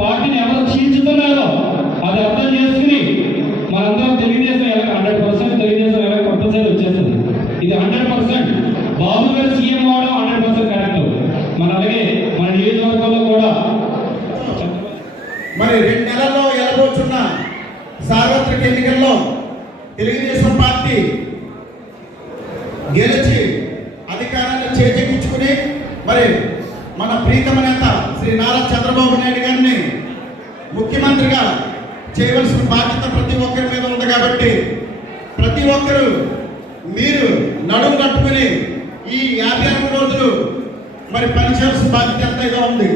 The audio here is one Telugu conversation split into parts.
పార్టీని ఎవరు చీల్చుతున్నారో అది అర్థం చేసుకుని మనందరం తెలుగుదేశం 100% తెలుగుదేశం కంపల్సరీ వచ్చేస్తుంది. ఇది 100%. బాబు గారు సీఎం అవడం 100% కరెక్ట్. అలాగే మన నియోజకవర్గంలో కూడా మరి 2 నెలల్లో ఎలబోచున్న సార్వత్రిక ఎన్నికల్లో తెలుగుదేశం పార్టీ గెలిచి అధికారాన్ని చేజెక్కించుకుని మరి మన ప్రీతమ నేత శ్రీ నారా చంద్రబాబు నాయుడు గారిని ముఖ్యమంత్రిగా చేయవలసిన బాధ్యత ప్రతి ఒక్కరి మీద ఉంది. కాబట్టి ప్రతి ఒక్కరూ మీరు నడుము కట్టుకుని ఈ 51 రోజులు మరి పనిచేయాల్సిన బాధ్యత ఎంతైనా ఉంది.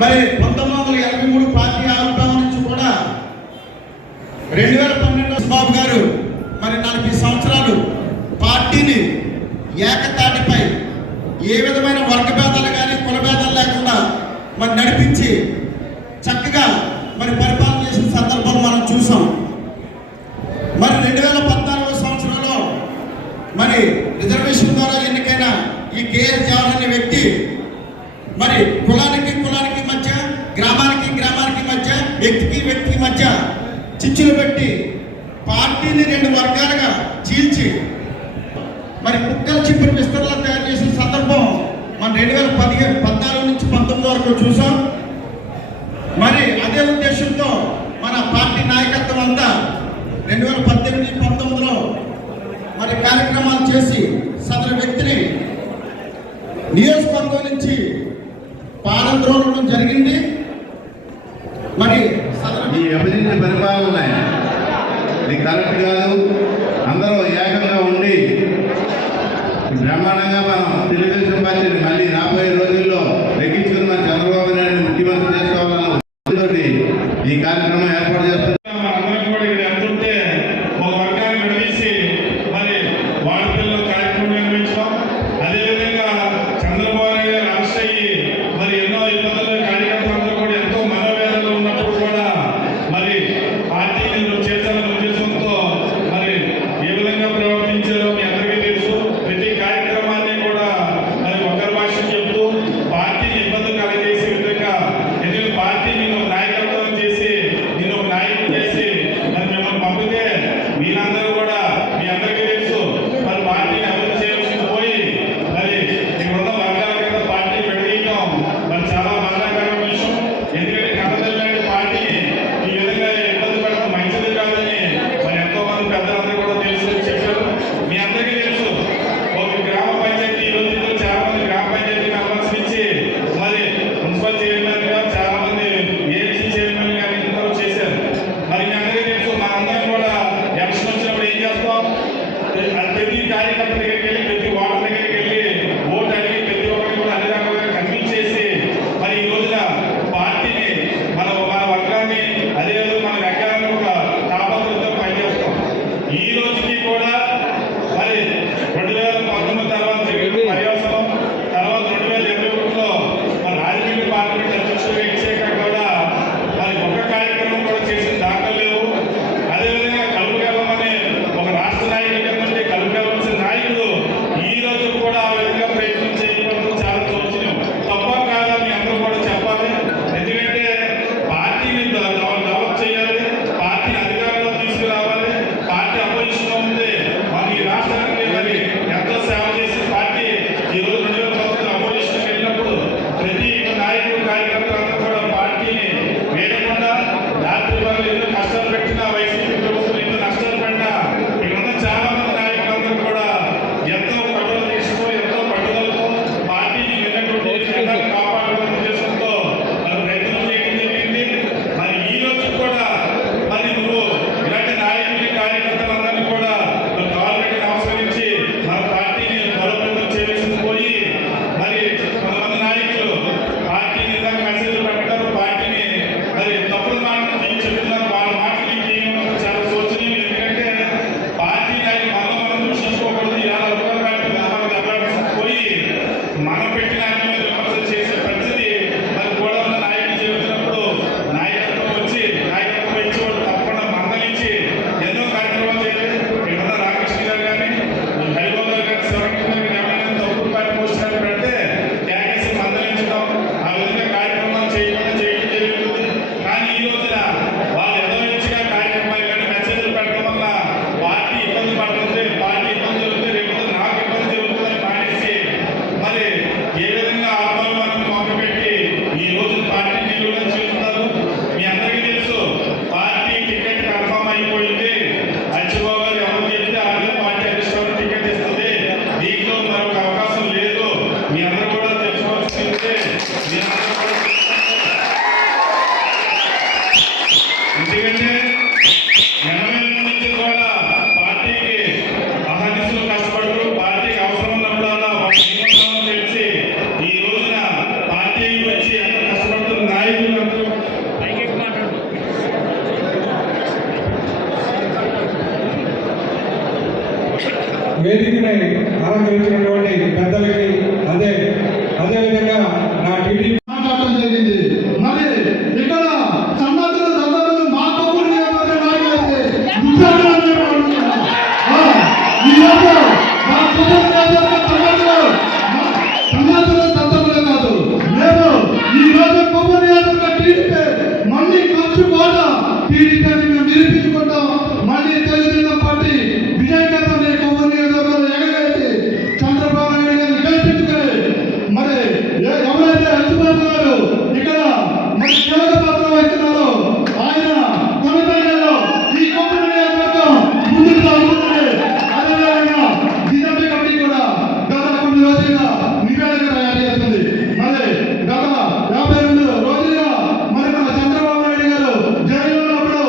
మరి 1983 పార్టీ ఆవిర్భావం నుంచి కూడా 2012 బాబు గారు మరి 40 సంవత్సరాలు పార్టీని ఏకతాటిపై ఏ విధమైన వర్గభేదాలు కానీ కులభేదాలు లేకుండా మరి నడిపించి చక్కగా మరి పరిపాలన చేసిన సందర్భాలు మనం చూసాం. మరి 2014 సంవత్సరంలో మరి రిజర్వేషన్ ద్వారా ఎన్నికైన ఈ కేఎస్ జవహర్ అనే వ్యక్తి మరి కులానికి మధ్య, గ్రామానికి మధ్య, వ్యక్తికి మధ్య చిచ్చులు పెట్టి పార్టీని 2 వర్గాలుగా చీల్చి మరి కుక్కల చింపిన విస్తరణలో తయారు చేసిన సందర్భం మనం 2014 నుంచి 19 వరకు చూసాం. మరి అదే ఉద్దేశంతో మన పార్టీ నాయకత్వం అంతా 2018-19లో మరి కార్యక్రమాలు చేసి సదరు వ్యక్తిని నియోజకవర్గం నుంచి పారద్రోలడం జరిగింది. మరి ఈ అభివృద్ధి పరిపాలన ఇది కరెక్ట్ కాదు. అందరూ ఏకంగా ఉండి బ్రహ్మాండంగా మనం తెలుగుదేశం పార్టీని మళ్ళీ రాబోయే రోజుల్లో లెక్కించుకుని మన చంద్రబాబు నాయుడు ముఖ్యమంత్రి చేసుకోవాలన్న ఈ కార్యక్రమం ఏర్పాటు చేస్తుంది. ప్రవర్తించారో మీ అందరికీ తెలుసు. ప్రతి కార్యక్రమాన్ని కూడా సహకరించినటువంటి పెద్దలకి అదేవిధంగా నా టీడీపీ మాట్లాడటం జరిగింది. మరి ఇక్కడ సన్నద్ధులు దద్దరులు మా కొబ్బరి నియోజకవర్గ నాయకులైతే ఉద్యోగులు అని చెప్పి అడుగుతున్నారు. ఈరోజు మా కొబ్బరి నియోజకవర్గ సన్నద్ధులు దద్దరులే కాదు, మేము ఈరోజు కొబ్బరి నియోజకవర్గ టీడీపీ మళ్ళీ ఖర్చు కూడా టీడీపీని మేము నిరూపించుకుంటాం. మళ్ళీ తెలుగుదేశం పార్టీ విజయకేతని కొబ్బరి నియోజకవర్గంలో ఎగవేసి చంద్రబాబు నాయుడు గారిని గెలిపించుకొని మరి ఎవరైతే అచ్చుబాబు గారు ఇక్కడ మరి కీలక పాత్ర వహిస్తున్నారో ఆయన కొనసాగలో ఈ కొబ్బరి నియోజకవర్గం ముందుకు సాగుతుంది. అదేవిధంగా బీజేపీ కమిటీ కూడా గత కొన్ని రోజులుగా నివేదిక తయారు చేస్తుంది. మరి గత 52 రోజులుగా మరి మన చంద్రబాబు నాయుడు గారు జైల్లో ఉన్నప్పుడు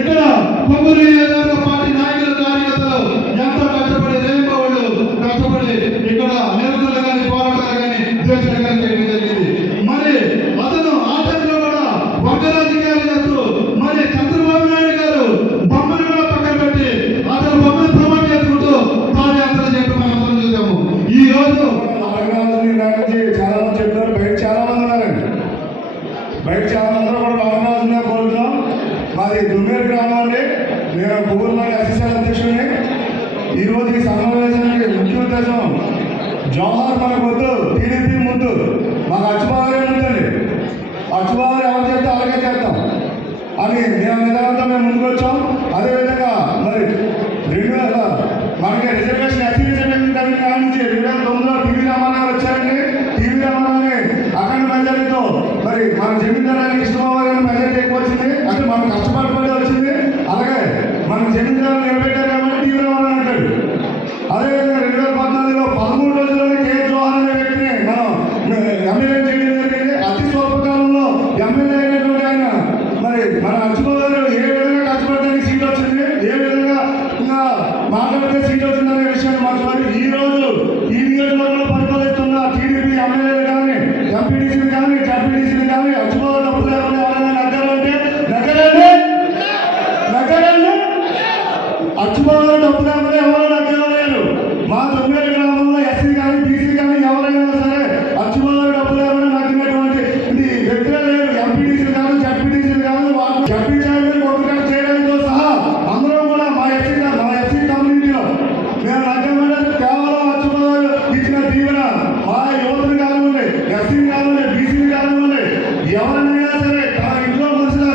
ఇక్కడ కొబ్బరి నియోజకవర్గ పార్టీ నాయకులు కార్యకర్తలు ఎంతో కష్టపడి రేంబోళ్ళు కష్టపడి ఇక్కడ నిరసనలు కానీ పోరాటాలు కానీ దేశాలు కానీ చేయడం జరిగింది. మరి అతను ఆ టైంలో కూడా వర్గ రాజకీయాలు చేస్తూ మరి చంద్రబాబు నాయుడు గారు బొమ్మను కూడా పక్కన పెట్టి అతను బొమ్మను ప్రమోట్ చేసుకుంటూ పాదయాత్ర చేయడం మనం అందరం చూసాము. ఈ రోజు చాలా మంది చెప్తారు, బయట చాలా మంది ఉన్నారండి. బయట చాలా అందరూ కూడా బాగుండాల్సిందే కోరుతున్నాం. మాది దుమ్మేరు గ్రామం అండి. నేను పువ్వుల అసిస్టెంట్ అధ్యక్షుడిని. ఈరోజు ఈ సమావేశానికి ముఖ్య ఉద్దేశం జవహర్ మనకు వద్దు, టీడీపీ ముందు మాకు అచ్చుబాగా ఉందండి. అచ్చుబాగా ఎవరు చెప్తే అలాగే చేస్తాం అని మేము నిదానంతో మేము ముందుకు వచ్చాం. అదేవిధంగా మరి 2000 మనకి రిజర్వేషన్ ఎస్సీ రిజర్వేషన్ కమిటీ నుంచి 2009లో టీవీ రామారావు వచ్చారండి. టీవీ రామారావుని అఖండ మెజారిటీతో మరి మన జమీందారానికి కృష్ణబాబు గారిని మెజారిటీ ఎక్కువ వచ్చింది. అంటే మనం కష్టపడి వచ్చింది. అలాగే మన జమీందారు నిలబెట్టారు కాబట్టి టీవీ రామారావు అంటాడు. అదేవిధంగా 2014లో 13 రోజుల్లోనే కేఎస్ జవహర్ అనే వ్యక్తిని మనం ఎమ్మెల్యే చేయడం జరిగింది. అతి స్వల్పకాలంలో ఎమ్మెల్యే అయినటువంటి ఆయన మరి మన అచ్చుబాబు ఏ విధంగా కష్టపడడానికి సీట్ వచ్చింది, ఏ విధంగా ఇంకా మాట్లాడితే సీట్ వచ్చిందనే విషయాన్ని మర్చిపోయి ఈ రోజు ఈ నియోజకవర్గంలో పరిపాలిస్తున్న టీడీపీ ఎమ్మెల్యేలు కానీ ఎంపీటీసీలు కానీ జడ్పీటీసీలు కానీ అచ్చుబాబు డబ్బులు ఎవరైనా నగ్గరండి అచ్చుబాబు డబ్బులు ఎవరు నగ్గలేరు. మా తొమ్మిది గ్రామంలో ఎస్సీ కానీ బీసీ కానీ ఎవరైనా సరే అచ్చుబాబు డబ్బులు ఎవరైనా నగ్గినటువంటి వ్యక్తులే లేరు. ఎంపీటీసీలు కానీ జడ్పీటీసీలు కానీ వాళ్ళు జడ్పీ చైర్మన్ ఒకటి చేయడంతో సహా అందరం కూడా మా ఎస్సీ కమ్యూనిటీలో మేము నగ్గమంటే కేవలం అచ్చుబాబు ఇచ్చిన దీవెన మా యువతులు కానివ్వండి, ఎస్సీలు కానివ్వండి, బీసీలు కానివ్వండి, ఎవరైనా సరే తన ఇంట్లో మనుషులు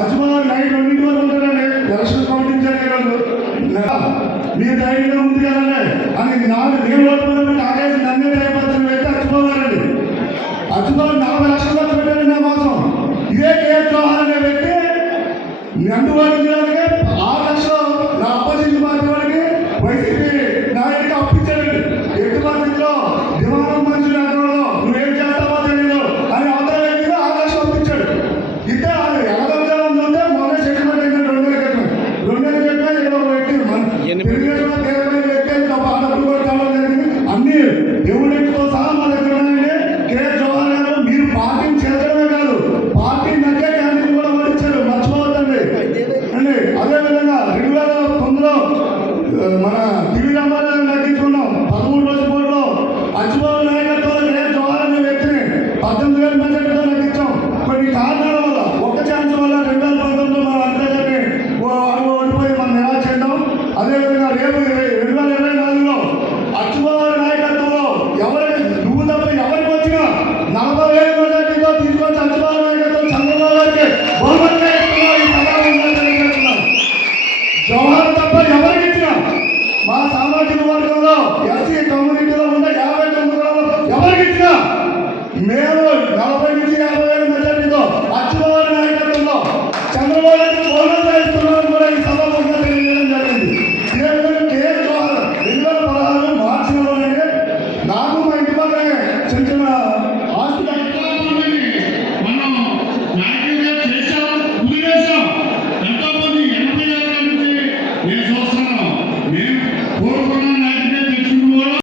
అచ్చుబాబు నైట్ 2 వరకు ఉంటారండి. ఎలక్షన్ కౌంటింగ్ జరిగేవాళ్ళు మీ ధైర్యంగా ఉంది కదండి అని నేను ఓటుకున్నటువంటి ఆదేశం నన్నే ధైర్యపరిచిన వ్యక్తి అచ్చుబాబు. అచ్చుబాబు 40 లక్షలు ఖర్చు పెట్టారు నా కోసం. ఇదే కేఎస్ జవహర్ అనే వ్యక్తి నందుబాటు జిల్లాలో